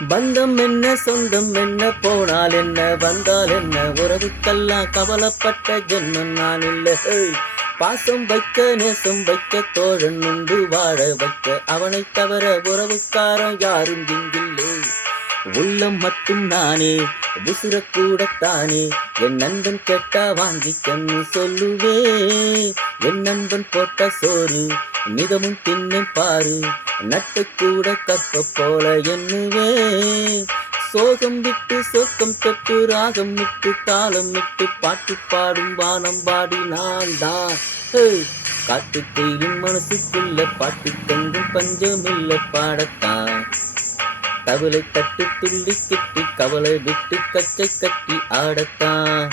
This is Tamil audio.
பந்தம் என்ன சொந்தம் என்ன போனால் என்ன வந்தால் என்ன உறவுக்கெல்லாம் கவலைப்பட்ட ஜென்மம் நான் இல்லை. பாசம் வைக்க நேசம் வைக்க தோழன் உண்டு வாழ வைக்க அவனைத் தவிர உறவுக்காரன் யாரும் இங்கில்லை. உள்ளம் மட்டும் நானே உசுரக்கூடத்தானே என் நண்பன் கேட்டா வாங்கிக்கன்னு சொல்லுவே. என் நண்பன் போட்ட சோறு நிதமும் தின்னும் பாரு நட்டை கூட கப்ப போல எண்ணுவே. சோகம் விட்டு சோக்கம் தொட்டு ராகம் விட்டு தாளம் விட்டு பாட்டு பாடும் வானம் பாடி நான் தான். காட்டு தேயின் மனசுக்குள்ள பாட்டு தங்கும் பஞ்சமில்லை பாடத்தான். கவலை தட்டு துள்ளி கிட்டி கவலை விட்டு கச்சை கட்டி ஆடத்தான்.